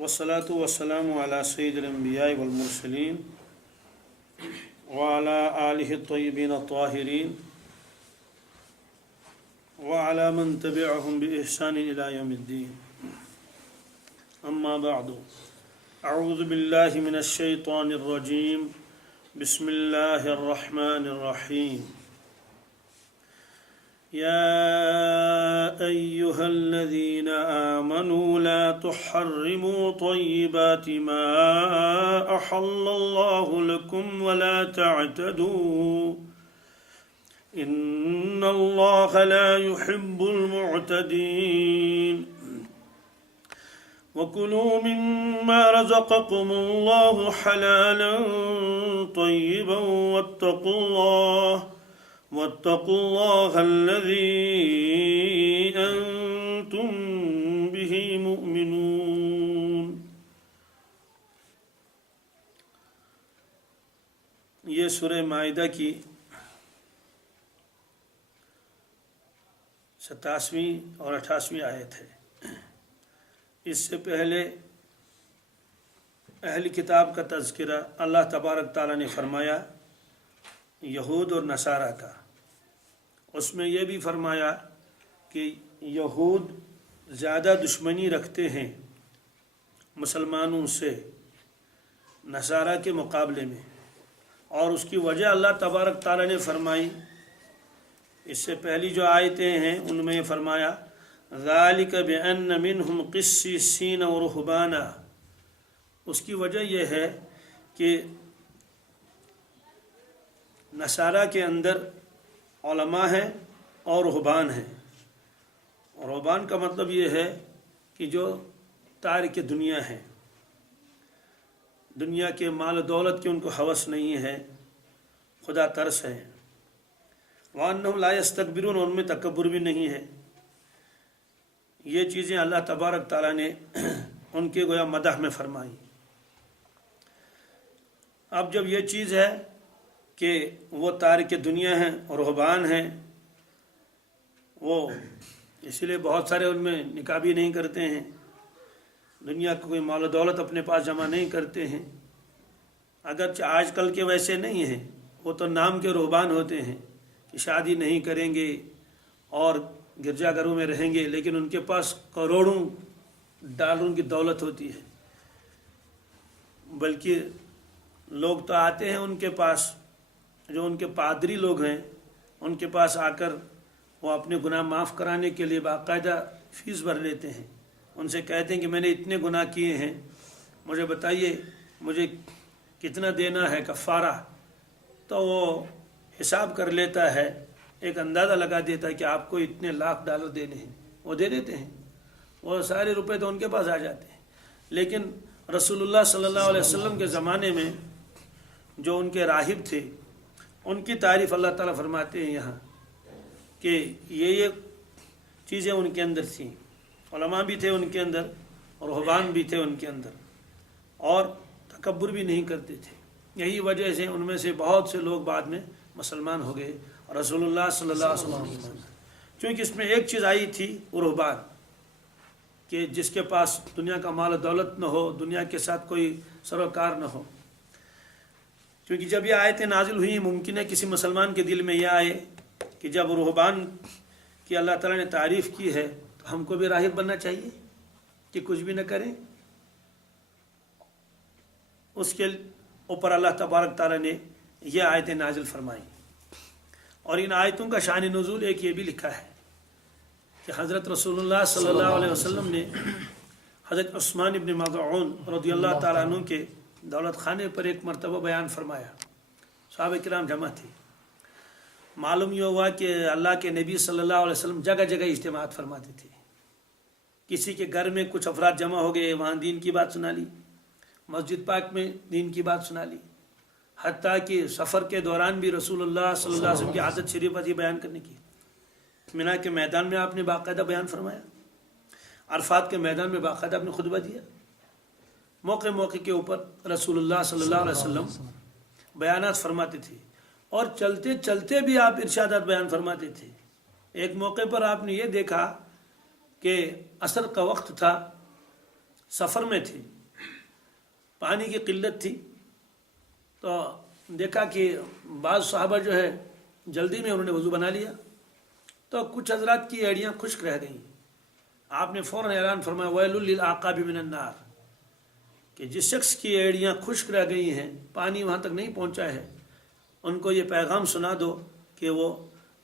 والصلاة والسلام على سيد الأنبياء والمرسلين وعلى آله الطيبين الطاهرين وعلى من تبعهم بإحسان إلى يوم الدين. أما بعد، أعوذ بالله من الشيطان الرجيم. بسم الله الرحمن الرحيم. يا أيها الذين آمنوا لا تحرموا طيبات ما أحل الله لكم ولا تعتدوا إن الله لا يحب المعتدين. وكلوا مما رزقكم الله حلالا طيبا واتقوا الله الذي أنتم به مؤمنون. یہ سورہ مائدہ کی 27ویں اور 28ویں آیت ہے. اس سے پہلے اہل کتاب کا تذکرہ اللہ تبارک تعالیٰ نے فرمایا یہود اور نصارہ کا. اس میں یہ بھی فرمایا کہ یہود زیادہ دشمنی رکھتے ہیں مسلمانوں سے نصارہ کے مقابلے میں، اور اس کی وجہ اللہ تبارک تعالیٰ نے فرمائی. اس سے پہلی جو آیتیں ہیں ان میں یہ فرمایا ذالک بأن منہم قسیسین ورہبانا. اس کی وجہ یہ ہے کہ نصارہ کے اندر علماء ہیں اور رہبان ہیں. رہبان کا مطلب یہ ہے کہ جو تارک دنیا ہیں، دنیا کے مال و دولت کی ان کو ہوس نہیں ہے، خدا ترس ہے. وَأَنَّهُمْ لَا يَسْتَكْبِرُونَ، ان میں تکبر بھی نہیں ہے. یہ چیزیں اللہ تبارک تعالیٰ نے ان کے گویا مدح میں فرمائی. اب جب یہ چیز ہے کہ وہ تارک دنیا ہیں اور رہبان ہیں، وہ اسی لیے بہت سارے ان میں نکاح بھی نہیں کرتے ہیں، دنیا کو کوئی مال و دولت اپنے پاس جمع نہیں کرتے ہیں. اگرچہ آج کل کے ویسے نہیں ہیں، وہ تو نام کے رہبان ہوتے ہیں کہ شادی نہیں کریں گے اور گرجا گھروں میں رہیں گے، لیکن ان کے پاس کروڑوں ڈالروں کی دولت ہوتی ہے. بلکہ لوگ تو آتے ہیں ان کے پاس، جو ان کے پادری لوگ ہیں ان کے پاس آ کر وہ اپنے گناہ معاف کرانے کے لیے باقاعدہ فیس بھر لیتے ہیں. ان سے کہتے ہیں کہ میں نے اتنے گناہ کیے ہیں، مجھے بتائیے مجھے کتنا دینا ہے کفارہ. تو وہ حساب کر لیتا ہے، ایک اندازہ لگا دیتا ہے کہ آپ کو اتنے لاکھ ڈالر دینے ہیں. وہ دے دیتے ہیں، وہ سارے روپے تو ان کے پاس آ جاتے ہیں. لیکن رسول اللہ صلی اللہ علیہ وسلم کے زمانے میں جو ان کے راہب تھے، ان کی تعریف اللہ تعالیٰ فرماتے ہیں یہاں کہ یہ چیزیں ان کے اندر تھیں. علماء بھی تھے ان کے اندر اور رہبان بھی تھے ان کے اندر، اور تکبر بھی نہیں کرتے تھے. یہی وجہ سے ان میں سے بہت سے لوگ بعد میں مسلمان ہو گئے اور رسول اللہ صلی اللہ علیہ وسلم. کیونکہ اس میں ایک چیز آئی تھی وہ رہبان، کہ جس کے پاس دنیا کا مال و دولت نہ ہو، دنیا کے ساتھ کوئی سروکار نہ ہو. کیونکہ جب یہ آیتیں نازل ہوئی، ممکن ہے کسی مسلمان کے دل میں یہ آئے کہ جب رہبان کی اللہ تعالیٰ نے تعریف کی ہے تو ہم کو بھی راہب بننا چاہیے کہ کچھ بھی نہ کریں. اس کے اوپر اللہ تبارک تعالیٰ نے یہ آیتیں نازل فرمائی. اور ان آیتوں کا شان نزول ایک یہ بھی لکھا ہے کہ حضرت رسول اللہ صلی اللہ علیہ وسلم نے حضرت عثمان ابن مظعون رضی اللہ تعالیٰ عنہ کے دولت خانے پر ایک مرتبہ بیان فرمایا. صحابہ کرام جمع تھے. معلوم یہ ہوا کہ اللہ کے نبی صلی اللہ علیہ وسلم جگہ جگہ اجتماعات فرماتے تھے. کسی کے گھر میں کچھ افراد جمع ہو گئے، وہاں دین کی بات سنا لی، مسجد پاک میں دین کی بات سنا لی. حتیٰ کہ سفر کے دوران بھی رسول اللہ صلی اللہ علیہ وسلم کی عادت شریف تھی بیان کرنے کی. مینا کے میدان میں آپ نے باقاعدہ بیان فرمایا، عرفات کے میدان میں باقاعدہ آپ نے خطبہ دیا. موقع موقع کے اوپر رسول اللہ صلی اللہ علیہ وسلم بیانات فرماتے تھے، اور چلتے چلتے بھی آپ ارشادات بیان فرماتے تھے. ایک موقع پر آپ نے یہ دیکھا کہ عصر کا وقت تھا، سفر میں تھے، پانی کی قلت تھی، تو دیکھا کہ بعض صحابہ جو ہے جلدی میں انہوں نے وضو بنا لیا، تو کچھ حضرات کی ایڑیاں خشک رہ گئیں۔ آپ نے فوراً اعلان فرمایا ویل للعقاب من النار، کہ جس شخص کی ایڑیاں خشک رہ گئی ہیں، پانی وہاں تک نہیں پہنچا ہے، ان کو یہ پیغام سنا دو کہ وہ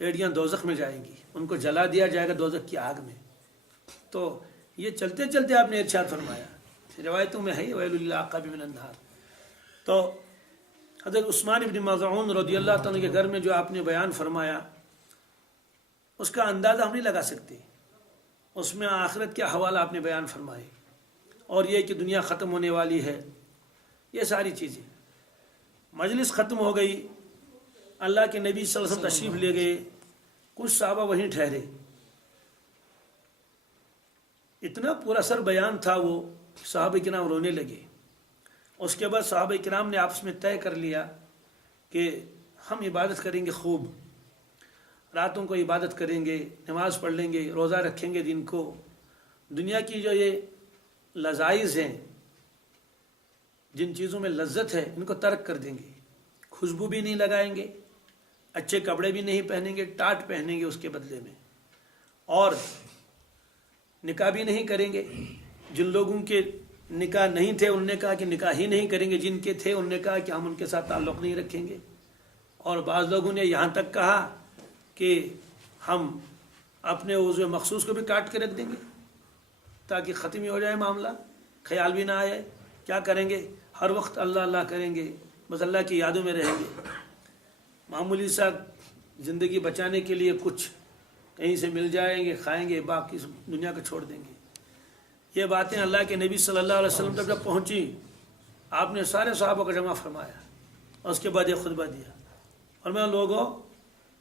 ایڑیاں دوزخ میں جائیں گی، ان کو جلا دیا جائے گا دوزخ کی آگ میں۔ تو یہ چلتے چلتے آپ نے ارشاد فرمایا، روایتوں میں ہے ویل للعقاب من النار۔ تو حضرت عثمان بن مظعون رضی اللہ تعالیٰ کے گھر میں جو آپ نے بیان فرمایا، اس کا اندازہ ہم نہیں لگا سکتے، اس میں آخرت کے حوالہ آپ نے بیان فرمائے، اور یہ کہ دنیا ختم ہونے والی ہے، یہ ساری چیزیں۔ مجلس ختم ہو گئی، اللہ کے نبی صلی اللہ علیہ وسلم تشریف لے گئے، کچھ صحابہ وہیں ٹھہرے، اتنا پورا سر بیان تھا، وہ صحابہ کرام رونے لگے۔ اس کے بعد صحابہ کرام نے آپس میں طے کر لیا کہ ہم عبادت کریں گے، خوب راتوں کو عبادت کریں گے، نماز پڑھ لیں گے، روزہ رکھیں گے دن کو، دنیا کی جو یہ لذائذ ہیں، جن چیزوں میں لذت ہے، ان کو ترک کر دیں گے، خوشبو بھی نہیں لگائیں گے، اچھے کپڑے بھی نہیں پہنیں گے، ٹاٹ پہنیں گے اس کے بدلے میں، اور نکاح بھی نہیں کریں گے۔ جن لوگوں کے نکاح نہیں تھے انہوں نے کہا کہ نکاح ہی نہیں کریں گے، جن کے تھے انہوں نے کہا کہ ہم ان کے ساتھ تعلق نہیں رکھیں گے، اور بعض لوگوں نے یہاں تک کہا کہ ہم اپنے عضو مخصوص کو بھی کاٹ کے رکھ دیں گے تاکہ ختم ہی ہو جائے معاملہ، خیال بھی نہ آئے کیا کریں گے، ہر وقت اللہ اللہ کریں گے، بس اللہ کی یادوں میں رہیں گے، معمولی سا زندگی بچانے کے لیے کچھ کہیں سے مل جائیں گے، کھائیں گے، باقی دنیا کو چھوڑ دیں گے۔ یہ باتیں اللہ کے نبی صلی اللہ علیہ وسلم تک جب پہنچی، آپ نے سارے صحابہ کو جمع فرمایا، اور اس کے بعد ایک خطبہ دیا، اور میں لوگوں،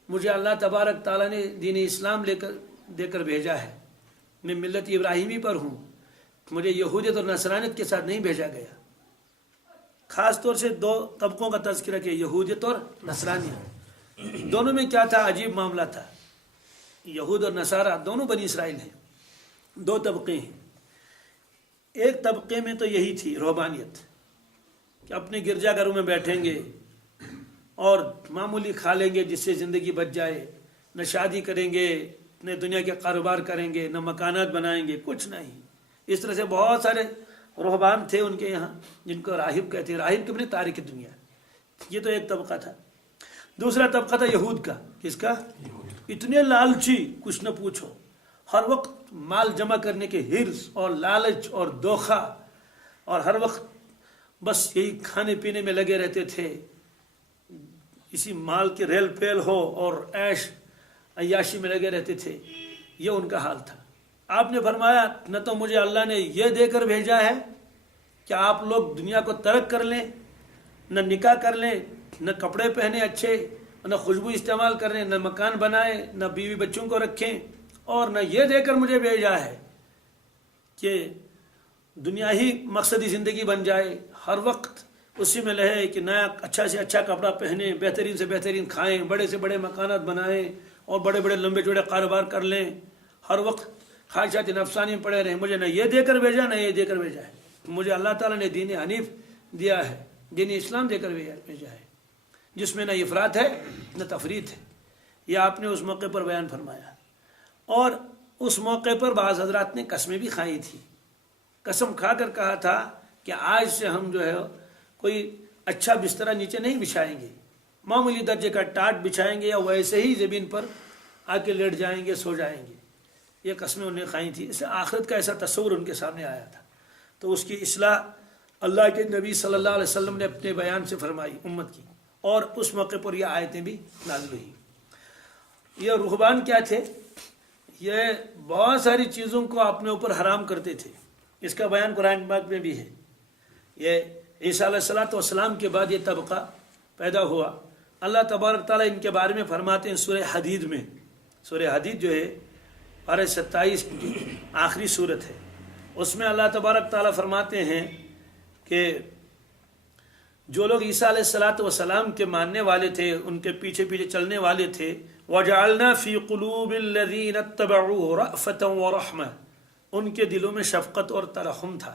مجھے اللہ تبارک تعالیٰ نے دین اسلام دے کر بھیجا ہے، میں ملت ابراہیمی پر ہوں، مجھے یہودیت اور نصرانیت کے ساتھ نہیں بھیجا گیا۔ خاص طور سے دو طبقوں کا تذکرہ کیا، یہودیت اور نصرانیت، دونوں میں کیا تھا، عجیب معاملہ تھا۔ یہود اور نصارہ دونوں بنی اسرائیل ہیں، دو طبقے ہیں۔ ایک طبقے میں تو یہی تھی رہبانیت، کہ اپنے گرجا گھروں میں بیٹھیں گے اور معمولی کھا لیں گے جس سے زندگی بچ جائے، نہ شادی کریں گے، نہ دنیا کے کاروبار کریں گے، نہ مکانات بنائیں گے، کچھ نہیں۔ اس طرح سے بہت سارے رہبان تھے ان کے یہاں، جن کو راہب کہتے ہیں، راہب کے اپنے تارک دنیا۔ یہ تو ایک طبقہ تھا۔ دوسرا طبقہ تھا یہود کا۔ کس کا؟ اتنے لالچی کچھ نہ پوچھو، ہر وقت مال جمع کرنے کے حرص اور لالچ اور دھوکہ، اور ہر وقت بس یہی کھانے پینے میں لگے رہتے تھے، اسی مال کے ریل پیل ہو اور عیش عیاشی میں لگے رہتے تھے، یہ ان کا حال تھا۔ آپ نے فرمایا نہ تو مجھے اللہ نے یہ دے کر بھیجا ہے کہ آپ لوگ دنیا کو ترک کر لیں، نہ نکاح کر لیں، نہ کپڑے پہنے اچھے، نہ خوشبو استعمال کریں، نہ مکان بنائیں، نہ بیوی بچوں کو رکھیں، اور نہ یہ دے کر مجھے بھیجا ہے کہ دنیا ہی مقصدی زندگی بن جائے، ہر وقت اسی میں رہے کہ نیا اچھا سے اچھا کپڑا پہنیں، بہترین سے بہترین کھائیں، بڑے سے بڑے مکانات بنائیں، اور بڑے بڑے لمبے چوڑے کاروبار کر لیں، ہر وقت خواہشات نفسانی میں پڑے رہیں۔ مجھے نہ یہ دے کر بھیجا، نہ یہ دے کر بھیجا ہے، مجھے اللہ تعالیٰ نے دین حنیف دیا ہے، دین اسلام دے کر بھیجا ہے، جس میں نہ افراط ہے نہ تفریط ہے۔ یہ آپ نے اس موقع پر بیان فرمایا، اور اس موقع پر بعض حضرات نے قسمیں بھی کھائی تھی، قسم کھا کر کہا تھا کہ آج سے ہم جو ہے کوئی اچھا بستر نیچے نہیں بچھائیں گے، معمولی درجے کا ٹاٹ بچھائیں گے، یا ویسے ہی زمین پر آ کے لیٹ جائیں گے، سو جائیں گے۔ یہ قسمیں انہیں کھائی تھی، اس سے آخرت کا ایسا تصور ان کے سامنے آیا تھا۔ تو اس کی اصلاح اللہ کے نبی صلی اللہ علیہ وسلم نے اپنے بیان سے فرمائی امت کی، اور اس موقع پر یہ آیتیں بھی نازل ہوئی۔ یہ رہبان کیا تھے؟ یہ بہت ساری چیزوں کو اپنے اوپر حرام کرتے تھے، اس کا بیان قرآن پاک میں بھی ہے۔ یہ عیسیٰ علیہ السلام کے بعد یہ طبقہ پیدا ہوا۔ اللہ تبارک تعالیٰ ان کے بارے میں فرماتے ہیں سورہ حدید میں، سورہ حدید جو ہے پارہ 27 کی آخری صورت ہے، اس میں اللہ تبارک تعالیٰ فرماتے ہیں کہ جو لوگ عیسیٰ علیہ السلام کے ماننے والے تھے، ان کے پیچھے پیچھے چلنے والے تھے، وَجَعَلْنَا فِي قُلُوبِ الَّذِينَ اتَّبَعُوهُ رَأْفَةً وَرَحْمَةً، ان کے دلوں میں شفقت اور ترحم تھا،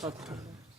70।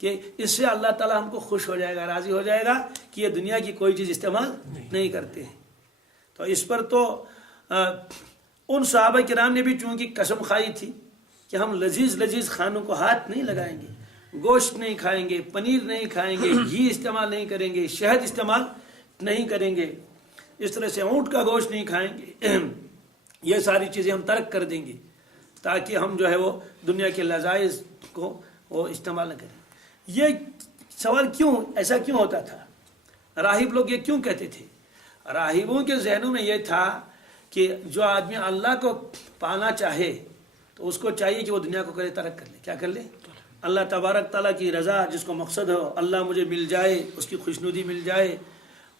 کہ اس سے اللہ تعالیٰ ہم کو خوش ہو جائے گا، راضی ہو جائے گا کہ یہ دنیا کی کوئی چیز استعمال نہیں کرتے ہیں۔ تو اس پر تو ان صحابہ کرام نے بھی چونکہ قسم کھائی تھی کہ ہم لذیذ لذیذ کھانوں کو ہاتھ نہیں لگائیں گے، گوشت نہیں کھائیں گے، پنیر نہیں کھائیں گے، گھی استعمال نہیں کریں گے، شہد استعمال نہیں کریں گے، اس طرح سے اونٹ کا گوشت نہیں کھائیں گے، یہ ساری چیزیں ہم ترک کر دیں گے تاکہ ہم جو ہے وہ دنیا کے لذائذ کو وہ استعمال نہ کریں۔ یہ سوال کیوں ایسا کیوں ہوتا تھا؟ راہب لوگ یہ کیوں کہتے تھے؟ راہبوں کے ذہنوں میں یہ تھا کہ جو آدمی اللہ کو پانا چاہے تو اس کو چاہیے کہ وہ دنیا کو کرے ترک کر لے، کیا کر لے؟ اللہ تبارک تعالیٰ کی رضا جس کو مقصد ہو، اللہ مجھے مل جائے، اس کی خوشنودی مل جائے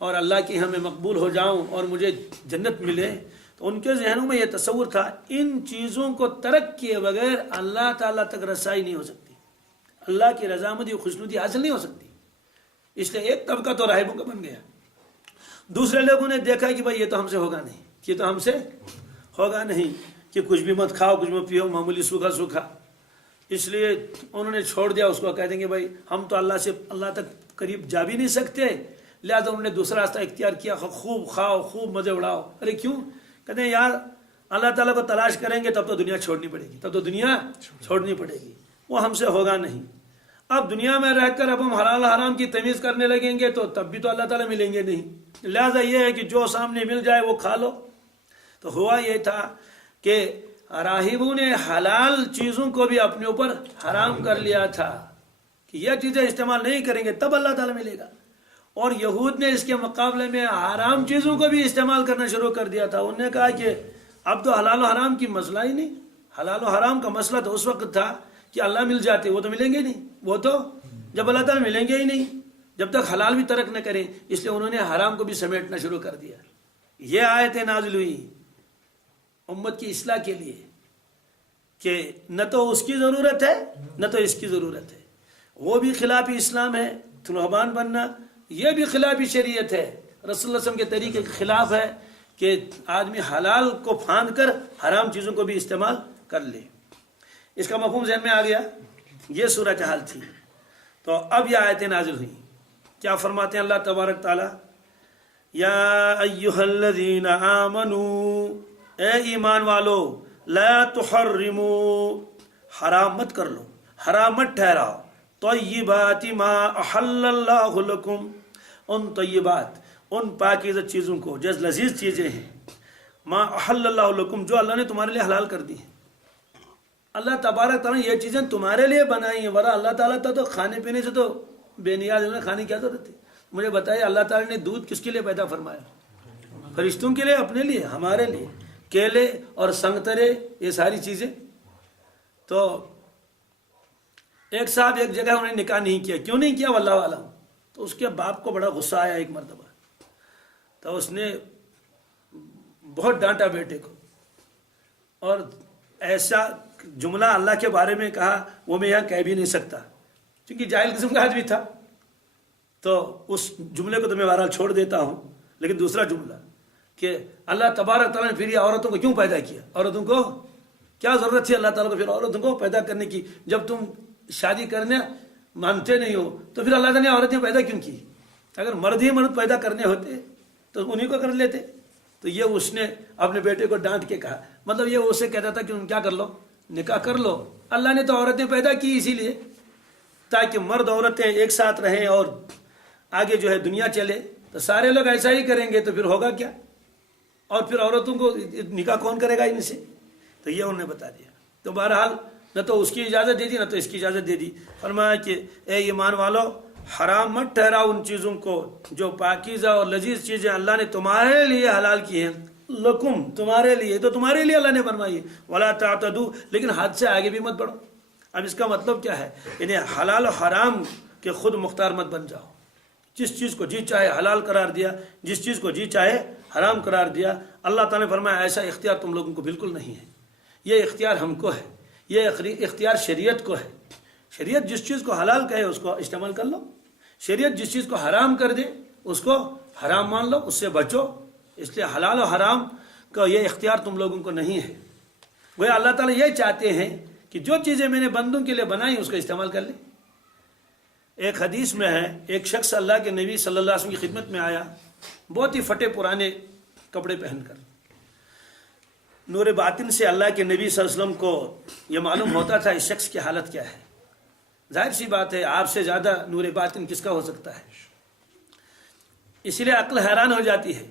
اور اللہ کی ہمیں مقبول ہو جاؤں اور مجھے جنت ملے، تو ان کے ذہنوں میں یہ تصور تھا ان چیزوں کو ترک کیے بغیر اللہ تعالیٰ تک رسائی نہیں ہو سکتی، اللہ کی رضامندی و خوشنودی حاصل نہیں ہو سکتی۔ اس لیے ایک طبقہ تو راہبوں کا بن گیا، دوسرے لوگوں نے دیکھا کہ بھائی یہ تو ہم سے ہوگا نہیں، یہ تو ہم سے ہوگا نہیں کہ کچھ بھی مت کھاؤ، کچھ مت پیو، معمولی سوکھا سوکھا، اس لیے انہوں نے چھوڑ دیا اس کو، کہہ دیں گے بھائی ہم تو اللہ تک قریب جا بھی نہیں سکتے، لہٰذا انہوں نے دوسرا راستہ اختیار کیا، خوب کھاؤ خوب مزے اڑاؤ۔ ارے کیوں؟ کہتے ہیں یار اللہ تعالیٰ کو تلاش کریں گے تب تو دنیا چھوڑنی پڑے گی، تب تو دنیا چھوڑنی پڑے گی، وہ ہم سے ہوگا نہیں۔ اب دنیا میں رہ کر اب ہم حلال حرام کی تمیز کرنے لگیں گے تو تب بھی تو اللہ تعالیٰ ملیں گے نہیں، لہٰذا یہ ہے کہ جو سامنے مل جائے وہ کھا لو۔ تو ہوا یہ تھا کہ راہبوں نے حلال چیزوں کو بھی اپنے اوپر حرام کر لیا تھا کہ یہ چیزیں استعمال نہیں کریں گے تب اللہ تعالیٰ ملے گا، اور یہود نے اس کے مقابلے میں حرام چیزوں کو بھی استعمال کرنا شروع کر دیا تھا۔ انہوں نے کہا کہ اب تو حلال و حرام کی مسئلہ ہی نہیں، حلال و حرام کا مسئلہ تو اس وقت تھا کہ اللہ مل جاتے، وہ تو ملیں گے نہیں، وہ تو جب اللہ تعالیٰ ملیں گے ہی نہیں جب تک حلال بھی ترک نہ کریں، اس لیے انہوں نے حرام کو بھی سمیٹنا شروع کر دیا۔ یہ آیتیں نازل ہوئی امت کی اصلاح کے لیے کہ نہ تو اس کی ضرورت ہے نہ تو اس کی ضرورت ہے، وہ بھی خلاف اسلام ہے رہبان بننا، یہ بھی خلاف شریعت ہے، رسول اللہ صلی اللہ علیہ وسلم کے طریقے کے خلاف ہے کہ آدمی حلال کو پھاند کر حرام چیزوں کو بھی استعمال کر لے۔ اس کا مفہوم ذہن میں آ گیا؟ یہ صورتحال تھی۔ تو اب یہ آیتیں نازل ہوئی، کیا فرماتے ہیں اللہ تبارک تعالی؟ یا ایھا الذین آمنوا، اے ایمان والو، لا تحرموا، حرام مت کر لو، حرام مت ٹھہراؤ، طیبات ما احل اللہ لکم، ان طیبات ان پاکیزہ چیزوں کو جو لذیذ چیزیں ہیں، ما احل اللہ لکم جو اللہ نے تمہارے لیے حلال کر دی ہیں۔ اللہ تبارک تعالیٰ نے یہ چیزیں تمہارے لیے بنائی ہیں، ورنہ اللہ تعالیٰ تو کھانے پینے سے تو بے نیاز ہے، کھانے کی کیا ضرورت ہے؟ مجھے بتائیے اللہ تعالیٰ نے دودھ کس کے لیے پیدا فرمایا؟ فرشتوں کے لیے، اپنے لیے، ہمارے لیے۔ کیلے اور سنگترے یہ ساری چیزیں، تو ایک صاحب ایک جگہ انہوں نے نکاح نہیں کیا، کیوں نہیں کیا واللہ عالم، تو اس کے باپ کو بڑا غصہ آیا ایک مرتبہ، تو اس نے بہت ڈانٹا بیٹے کو، اور ایسا جملہ اللہ کے بارے میں کہا وہ میں یہاں کہہ بھی نہیں سکتا کیونکہ جاہل قسم کا آدمی تھا، تو اس جملے کو تو میں بہرحال چھوڑ دیتا ہوں، لیکن دوسرا جملہ کہ اللہ تبارک تعالیٰ نے پھر یہ عورتوں کو کیوں پیدا کیا، عورتوں کو کیا ضرورت تھی اللہ تعالیٰ کو پھر عورتوں کو پیدا کرنے کی؟ جب تم شادی کرنے مانتے نہیں ہو تو پھر اللہ تعالیٰ نے عورتیں پیدا کیوں کی؟ اگر مرد ہی مرد پیدا کرنے ہوتے تو انہیں کو کر لیتے۔ تو یہ اس نے اپنے بیٹے کو ڈانٹ کے کہا، مطلب یہ اسے کہتا تھا کہ تم کیا کر لو، نکاح کر لو، اللہ نے تو عورتیں پیدا کی اسی لیے تاکہ مرد عورتیں ایک ساتھ رہیں اور آگے جو ہے دنیا چلے، تو سارے لوگ ایسا ہی کریں گے تو پھر ہوگا کیا، اور پھر عورتوں کو نکاح کون کرے گا ان سے؟ تو یہ انہوں نے بتا دیا۔ تو بہرحال نہ تو اس کی اجازت دے دی نہ تو اس کی اجازت دے دی، فرمایا کہ اے ایمان والو، حرام مت ٹھہراؤ ان چیزوں کو جو پاکیزہ اور لذیذ چیزیں اللہ نے تمہارے لیے حلال کی ہیں، لکم تمہارے لیے، تو تمہارے لیے اللہ نے فرمائی ہے، ولا تعتدوا، لیکن حد سے آگے بھی مت بڑھو۔ اب اس کا مطلب کیا ہے؟ یعنی حلال و حرام کے خود مختار مت بن جاؤ، جس چیز کو جی چاہے حلال قرار دیا، جس چیز کو جی چاہے حرام قرار دیا۔ اللہ تعالیٰ نے فرمایا ایسا اختیار تم لوگوں کو بالکل نہیں ہے، یہ اختیار ہم کو ہے، یہ اختیار شریعت کو ہے۔ شریعت جس چیز کو حلال کہے اس کو استعمال کر لو، شریعت جس چیز کو حرام کر دے اس کو حرام مان لو، اس سے بچو۔ اس لیے حلال و حرام کا یہ اختیار تم لوگوں کو نہیں ہے۔ گویا اللہ تعالیٰ یہ چاہتے ہیں کہ جو چیزیں میں نے بندوں کے لیے بنائی اس کو استعمال کر لیں، ایک حدیث میں ہے ایک شخص اللہ کے نبی صلی اللہ علیہ وسلم کی خدمت میں آیا بہت ہی پھٹے پرانے کپڑے پہن کر. نور باطن سے اللہ کے نبی صلی اللہ علیہ وسلم کو یہ معلوم ہوتا تھا اس شخص کی حالت کیا ہے. ظاہر سی بات ہے آپ سے زیادہ نور باطن کس کا ہو سکتا ہے. اسی لیے عقل حیران ہو جاتی ہے.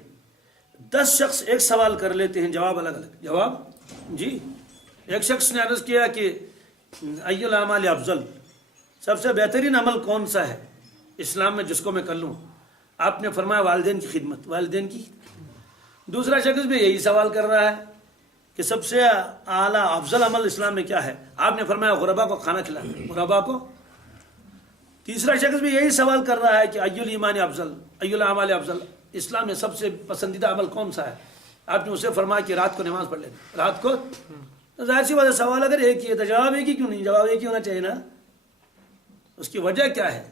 10 شخص ایک سوال کر لیتے ہیں جواب الگ الگ. جواب جی ایک شخص نے عرض کیا کہ ای الاعمال افضل، سب سے بہترین عمل کون سا ہے اسلام میں جس کو میں کر لوں؟ آپ نے فرمایا والدین کی خدمت. والدین کی. دوسرا شخص بھی یہی سوال کر رہا ہے کہ سب سے اعلیٰ افضل عمل اسلام میں کیا ہے؟ آپ نے فرمایا غربا کو کھانا کھلانا. غربا کو. تیسرا شخص بھی یہی سوال کر رہا ہے کہ ای الایمان افضل، ای الاعمال افضل، اسلام میں سب سے پسندیدہ عمل کون سا ہے؟ آپ نے اسے فرمایا کہ رات کو نماز پڑھ لینا. رات کو. تو ظاہر سی بات ہے سوال اگر ایک ہی ہے تو جواب ایک ہی کیوں نہیں؟ جواب ایک ہی ہونا چاہیے نا. اس کی وجہ کیا ہے؟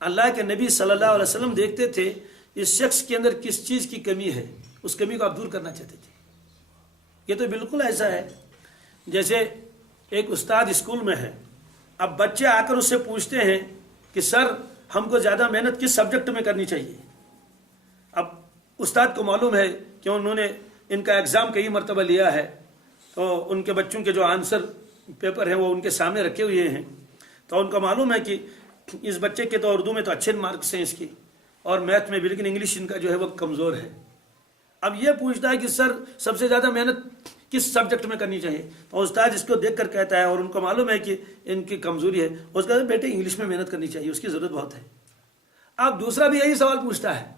اللہ کے نبی صلی اللہ علیہ وسلم دیکھتے تھے اس شخص کے اندر کس چیز کی کمی ہے، اس کمی کو آپ دور کرنا چاہتے تھے. یہ تو بالکل ایسا ہے جیسے ایک استاد اسکول میں ہے، اب بچے آ کر اس سے پوچھتے ہیں کہ سر ہم کو زیادہ محنت کس سبجیکٹ میں کرنی چاہیے. اب استاد کو معلوم ہے کہ انہوں نے ان کا ایگزام کئی مرتبہ لیا ہے تو ان کے بچوں کے جو آنسر پیپر ہیں وہ ان کے سامنے رکھے ہوئے ہیں، تو ان کو معلوم ہے کہ اس بچے کے تو اردو میں تو اچھے مارکس ہیں اس کی اور میتھ میں بھی، لیکن انگلش ان کا جو ہے وہ کمزور ہے. اب یہ پوچھتا ہے کہ سر سب سے زیادہ محنت کس سبجیکٹ میں کرنی چاہیے؟ تو استاد اس کو دیکھ کر کہتا ہے اور ان کو معلوم ہے کہ ان کی کمزوری ہے، اس کا بیٹے انگلش میں محنت کرنی چاہیے، اس کی ضرورت بہت ہے. اب دوسرا بھی یہی سوال پوچھتا ہے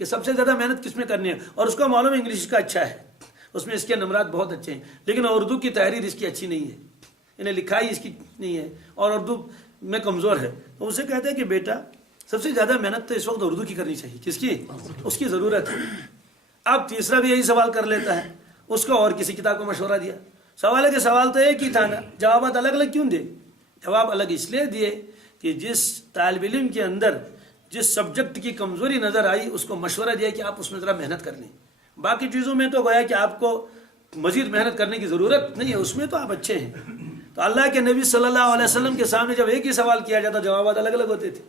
کہ سب سے زیادہ محنت کس میں کرنی ہے، اور اس کو معلوم ہے انگلش کا اچھا ہے، اس میں اس کے نمبرات بہت اچھے ہیں، لیکن اردو کی تحریر اس کی اچھی نہیں ہے، انہیں لکھائی اس کی نہیں ہے اور اردو میں کمزور ہے. تو اسے کہتے ہیں کہ بیٹا سب سے زیادہ محنت تو اس وقت اردو کی کرنی چاہیے. کس کی؟ اس کی ضرورت ہے. اب تیسرا بھی یہی سوال کر لیتا ہے، اس کو اور کسی کتاب کو مشورہ دیا. سوال ہے کہ سوال تو ایک ہی تھا نا، جوابات الگ الگ کیوں دے؟ جواب الگ اس لیے دیے کہ جس طالب علم کے اندر جس سبجیکٹ کی کمزوری نظر آئی اس کو مشورہ دیا کہ آپ اس میں ذرا محنت کر لیں. باقی چیزوں میں تو گویا کہ آپ کو مزید محنت کرنے کی ضرورت نہیں ہے، اس میں تو آپ اچھے ہیں. تو اللہ کے نبی صلی اللہ علیہ وسلم کے سامنے جب ایک ہی سوال کیا جاتا جوابات الگ الگ ہوتے تھے.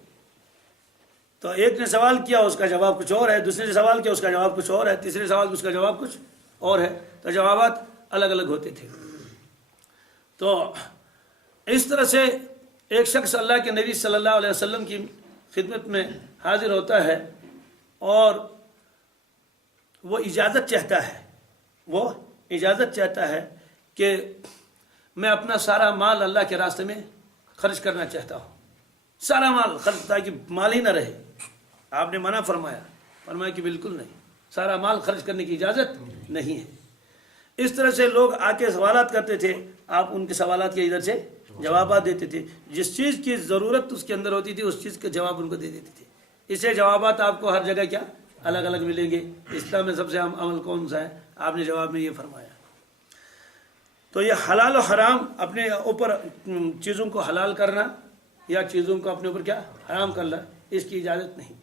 تو ایک نے سوال کیا اس کا جواب کچھ اور ہے، دوسرے نے سوال کیا اس کا جواب کچھ اور ہے، تیسرے سوال اس کا جواب کچھ اور ہے، تو جوابات الگ الگ ہوتے تھے. تو اس طرح سے ایک شخص اللہ کے نبی صلی اللہ علیہ وسلم کی خدمت میں حاضر ہوتا ہے اور وہ اجازت چاہتا ہے کہ میں اپنا سارا مال اللہ کے راستے میں خرچ کرنا چاہتا ہوں. سارا مال خرچ، تاکہ مال ہی نہ رہے. آپ نے منع فرمایا کہ بالکل نہیں، سارا مال خرچ کرنے کی اجازت نہیں ہے. اس طرح سے لوگ آ کے سوالات کرتے تھے، آپ ان کے سوالات کے ادھر سے جوابات دیتے تھے. جس چیز کی ضرورت اس کے اندر ہوتی تھی اس چیز کے جواب ان کو دے دیتے تھے. اس سے جوابات آپ کو ہر جگہ کیا الگ الگ ملیں گے. اسلام میں سب سے اہم عمل کون سا ہے؟ آپ نے جواب میں یہ فرمایا. تو یہ حلال و حرام اپنے اوپر چیزوں کو حلال کرنا یا چیزوں کو اپنے اوپر کیا حرام کرنا، اس کی اجازت نہیں.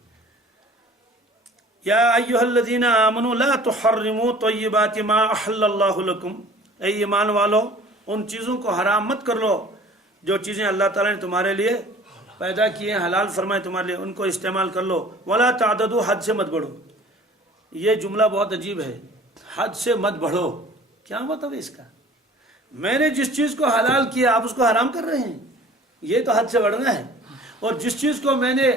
یا ایھا الذین آمنوا لا تحرموا طیبات ما احل اللہ لکم، اے ایمان والو ان چیزوں کو حرام مت کر لو جو چیزیں اللہ تعالیٰ نے تمہارے لیے پیدا کیے ہیں، حلال فرمائے تمہارے لیے، ان کو استعمال کر لو. ولا تعتدوا، حد سے مت بڑھو. یہ جملہ بہت عجیب ہے، حد سے مت بڑھو. کیا مطلب ہے اس کا؟ میں نے جس چیز کو حلال کیا آپ اس کو حرام کر رہے ہیں، یہ تو حد سے بڑھنا ہے. اور جس چیز کو میں نے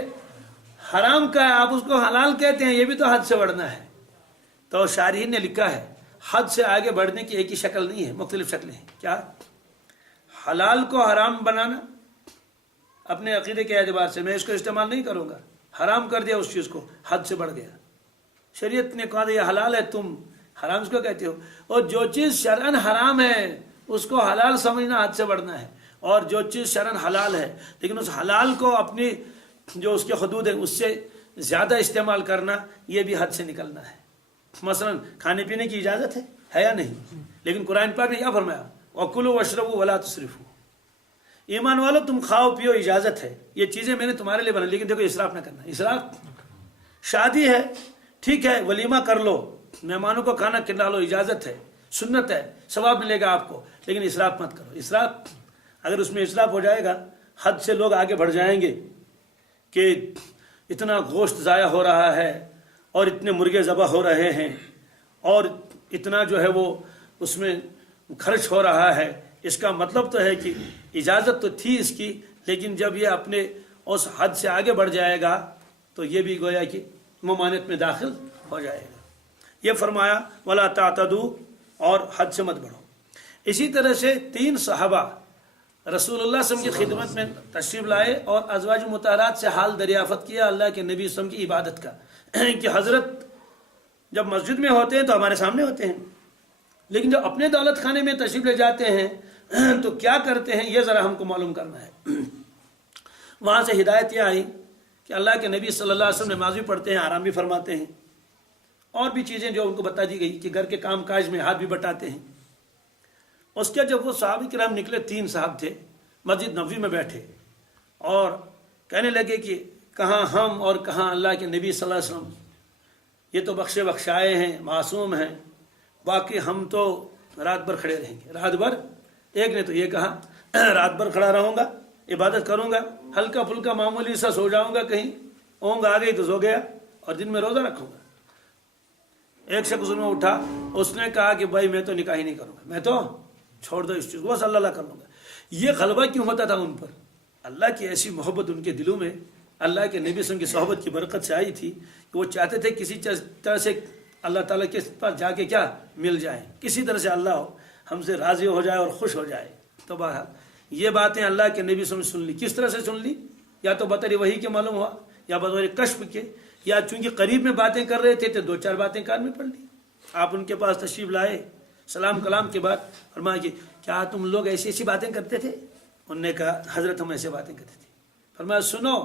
حرام کہا آپ اس کو حلال کہتے ہیں، یہ بھی تو حد سے بڑھنا ہے. تو شارحین نے لکھا ہے حد سے آگے بڑھنے کی ایک ہی شکل نہیں ہے، مختلف شکلیں ہیں. کیا؟ حلال کو حرام بنانا اپنے عقیدے کے اعتبار سے، میں اس کو استعمال نہیں کروں گا، حرام کر دیا اس چیز کو، حد سے بڑھ گیا. شریعت نے کہا یہ حلال ہے، تم حرام اس کو کہتے ہو. اور جو چیز شرعاً حرام ہے اس کو حلال سمجھنا حد سے بڑھنا ہے. اور جو چیز شرعاً حلال ہے لیکن اس حلال کو اپنی جو اس کے حدود ہے اس سے زیادہ استعمال کرنا، یہ بھی حد سے نکلنا ہے. مثلا کھانے پینے کی اجازت ہے یا نہیں؟ لیکن قرآن پاک نے کیا فرمایا؟ وَكُلُوا وَاشْرَبُوا وَلَا تُسْرِفُوا. ایمان والو تم کھاؤ پیو، اجازت ہے، یہ چیزیں میں نے تمہارے لیے بنائی، لیکن دیکھو اسراف نہ کرنا. اسراف، شادی ہے ٹھیک ہے ولیمہ کر لو، مہمانوں کو کھانا کھلا لو، اجازت ہے، سنت ہے، ثواب ملے گا آپ کو، لیکن اسراف مت کرو. اسراف، اگر اس میں اسراف ہو جائے گا حد سے لوگ آگے بڑھ جائیں گے. کہ اتنا گوشت ضائع ہو رہا ہے اور اتنے مرغے ذبح ہو رہے ہیں اور اتنا جو ہے وہ اس میں خرچ ہو رہا ہے، اس کا مطلب تو ہے کہ اجازت تو تھی اس کی، لیکن جب یہ اپنے اس حد سے آگے بڑھ جائے گا تو یہ بھی گویا کہ ممانعت میں داخل ہو جائے گا۔ یہ فرمایا ولا تعتدوا، اور حد سے مت بڑھو۔ اسی طرح سے 3 صحابہ رسول اللہ صلی اللہ علیہ وسلم کی خدمت میں تشریف لائے اور ازواج مطہرات سے حال دریافت کیا اللہ کے نبی صلی اللہ علیہ وسلم کی عبادت کا، کہ حضرت جب مسجد میں ہوتے ہیں تو ہمارے سامنے ہوتے ہیں، لیکن جب اپنے دولت خانے میں تشریف لے جاتے ہیں تو کیا کرتے ہیں، یہ ذرا ہم کو معلوم کرنا ہے۔ وہاں سے ہدایت یہ آئی کہ اللہ کے نبی صلی اللہ علیہ وسلم نماز بھی پڑھتے ہیں، آرام بھی فرماتے ہیں، اور بھی چیزیں جو ان کو بتا دی گئی کہ گھر کے کام کاج میں ہاتھ بھی بٹاتے ہیں۔ اس کے جب وہ صحابہ کرام نکلے، 3 صاحب تھے، مسجد نبوی میں بیٹھے اور کہنے لگے کہ کہاں ہم اور کہاں اللہ کے نبی صلی اللہ علیہ وسلم، یہ تو بخشے بخشائے ہیں، معصوم ہیں، باقی ہم تو رات بھر کھڑے رہیں گے۔ رات بھر، ایک نے تو یہ کہا رات بھر کھڑا رہوں گا، عبادت کروں گا، ہلکا پھلکا معمولی سا سو جاؤں گا، کہیں اونگ آ گئی تو سو گیا، اور دن میں روزہ رکھوں گا۔ ایک شخص میں اٹھا، اس نے کہا کہ بھائی میں تو نکاح ہی نہیں کروں گا، میں تو چھوڑ دو اس چیز کو، صلی اللہ کر لوں گا۔ یہ غلبہ کیوں ہوتا تھا ان پر؟ اللہ کی ایسی محبت ان کے دلوں میں اللہ کے نبی صلی اللہ علیہ وسلم کی صحبت کی برکت سے آئی تھی کہ وہ چاہتے تھے کسی طرح سے اللہ تعالیٰ کے پاس جا کے کیا مل جائیں، کسی طرح سے اللہ ہم سے راضی ہو جائے اور خوش ہو جائے۔ تو بہرحال یہ باتیں اللہ کے نبی صلی اللہ علیہ وسلم نے سن لی۔ کس طرح سے سن لی؟ یا تو بطور وحی کے معلوم ہوا، یا بطور کشف کے، یا چونکہ قریب میں باتیں کر رہے تھے تو 2-4 باتیں کان میں پڑ لی۔ آپ ان کے پاس تشریف لائے، سلام کلام کے بعد فرمایا کہ کیا تم لوگ ایسی ایسی باتیں کرتے تھے؟ انہوں نے کہا حضرت ہم ایسے باتیں کرتے تھے۔ فرمایا سنو،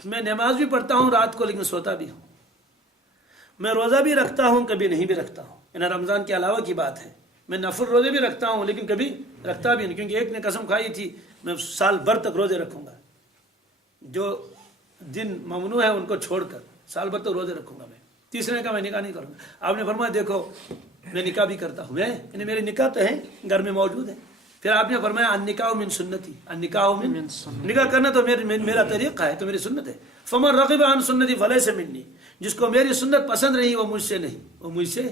میں نماز بھی پڑھتا ہوں رات کو، لیکن سوتا بھی ہوں، میں روزہ بھی رکھتا ہوں، کبھی نہیں بھی رکھتا ہوں، انہیں رمضان کے علاوہ کی بات ہے، میں نفل روزے بھی رکھتا ہوں لیکن کبھی رکھتا بھی نہیں، کیونکہ ایک نے قسم کھائی تھی میں سال بھر تک روزے رکھوں گا، جو دن ممنوع ہے ان کو چھوڑ کر سال بھر تک روزے رکھوں گا میں۔ تیسرے نے کہا میں نکاح نہیں کروں گا۔ آپ نے فرمایا دیکھو میں نکاح بھی کرتا ہوں، میں میرے نکاح تو ہے گھر میں موجود ہے۔ پھر آپ نے فرمایا النکاح من سنتی، النکاح من نکاح کرنا تو میرا طریقہ ہے، تو میری سنت ہے۔ فمن رغب عن سنتی فلیس منی، جس کو میری سنت پسند نہیں وہ مجھ سے نہیں، وہ مجھ سے۔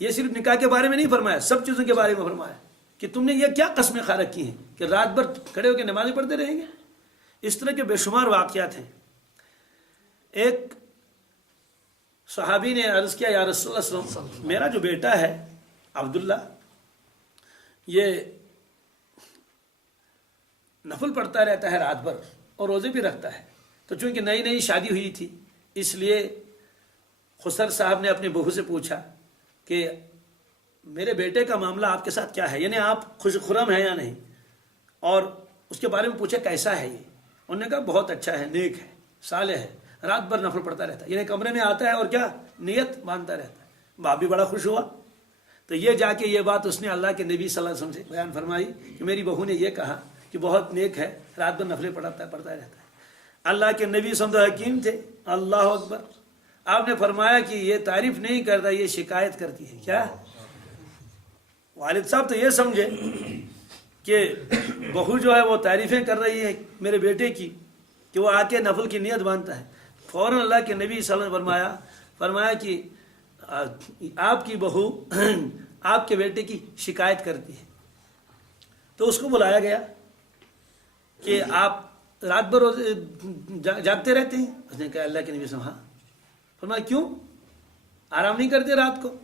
یہ صرف نکاح کے بارے میں نہیں فرمایا، سب چیزوں کے بارے میں فرمایا کہ تم نے یہ کیا قسمیں کھا رکھی ہیں کہ رات بھر کھڑے ہو کے نمازیں پڑھتے رہیں گے۔ اس طرح کے بے شمار واقعات ہیں۔ ایک صحابی نے عرض کیا یا رسول اللہ صلی اللہ علیہ وسلم، میرا جو بیٹا ہے عبداللہ، یہ نفل پڑھتا رہتا ہے رات بھر اور روزے بھی رکھتا ہے، تو چونکہ نئی نئی شادی ہوئی تھی اس لیے خسر صاحب نے اپنی بہو سے پوچھا کہ میرے بیٹے کا معاملہ آپ کے ساتھ کیا ہے، یعنی آپ خوش خرم ہیں یا نہیں، اور اس کے بارے میں پوچھا کیسا ہے یہ۔ انہوں نے کہا بہت اچھا ہے، نیک ہے، صالح ہے، رات بھر نفل پڑھتا رہتا ہے، یعنی کمرے میں آتا ہے اور کیا نیت باندھتا رہتا ہے۔ باپ بھی بڑا خوش ہوا، تو یہ جا کے یہ بات اس نے اللہ کے نبی صلی اللہ علیہ وسلم سے بیان فرمائی کہ میری بہو نے یہ کہا کہ بہت نیک ہے، رات بھر نفلیں پڑھتا رہتا ہے۔ اللہ کے نبی صلی اللہ علیہ وسلم حکیم تھے، اللہ اکبر۔ آپ نے فرمایا کہ یہ تعریف نہیں کرتا، یہ شکایت کرتی ہے۔ کیا والد صاحب تو یہ سمجھے کہ بہو جو ہے وہ تعریفیں کر رہی ہے میرے بیٹے کی کہ وہ آ کے نفل کی نیت باندھتا ہے۔ فوراً اللہ کے نبی صلی اللہ علیہ وسلم فرمایا کہ آپ کی بہو آپ کے بیٹے کی شکایت کرتی ہے۔ تو اس کو بلایا گیا کہ آپ رات بھر جاگتے رہتے ہیں؟ اس نے کہا اللہ کے نبی صلی اللہ علیہ وسلم ہاں۔ فرمایا کیوں آرام نہیں کرتے رات کو؟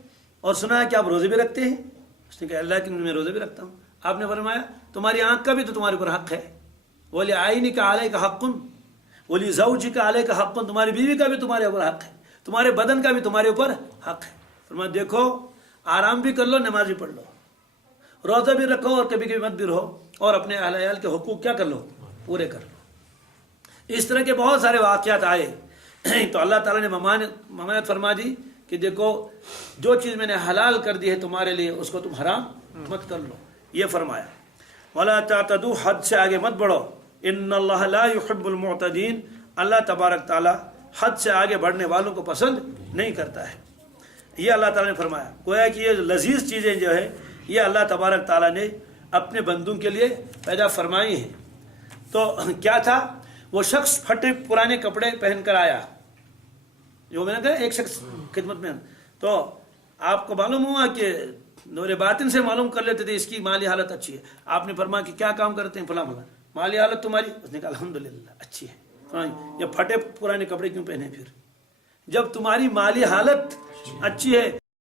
اور سنا ہے کہ آپ روزے بھی رکھتے ہیں؟ اس نے کہا اللہ کے نبی میں روزے بھی رکھتا ہوں۔ آپ نے فرمایا تمہاری آنکھ کا بھی تو تمہارے اوپر حق ہے، ولی عینی کا علیہ کا حق، ولی زوجی کا علیہ کا حق، تمہاری بیوی کا بھی تمہارے اوپر حق ہے، تمہارے بدن کا بھی تمہارے اوپر حق ہے۔ فرمایا دیکھو آرام بھی کر لو، نماز بھی پڑھ لو، روزہ بھی رکھو اور کبھی کبھی مت بھی رہو، اور اپنے اہل عیال کے حقوق کیا کر لو، پورے کر لو۔ اس طرح کے بہت سارے واقعات آئے تو اللہ تعالیٰ نے ممانعت فرما دی کہ دیکھو جو چیز میں نے حلال کر دی ہے تمہارے لیے اس کو تم حرام مت کر لو، یہ فرمایا۔ وَلَا تَعْتَدُوا، حد سے آگے مت بڑھو، إِنَّ اللَّهَ لَا يُحِبُّ الْمُعْتَدِينَ، اللہ تبارک تعالیٰ حد سے آگے بڑھنے والوں کو پسند نہیں کرتا ہے۔ یہ اللہ تعالیٰ نے فرمایا، گویا کہ یہ لذیذ چیزیں جو ہے یہ اللہ تبارک تعالیٰ نے اپنے بندوں کے لیے پیدا فرمائی ہیں۔ تو کیا تھا؟ وہ شخص پھٹے پرانے کپڑے پہن کر آیا، جو میں نے کہا ایک شخص خدمت میں، تو آپ کو معلوم ہوا کہ نور باطن سے معلوم کر لیتے تھے اس کی مالی حالت اچھی ہے. آپ نے فرمایا کہ کیا کام کرتے ہیں؟ فلاں فلاں. مالی حالت تمہاری؟ اس نے کہا الحمدللہ اچھی ہے. یہ پھٹے پرانے کپڑے کیوں پہنے؟ پھر جب تمہاری مالی حالت اچھی ہے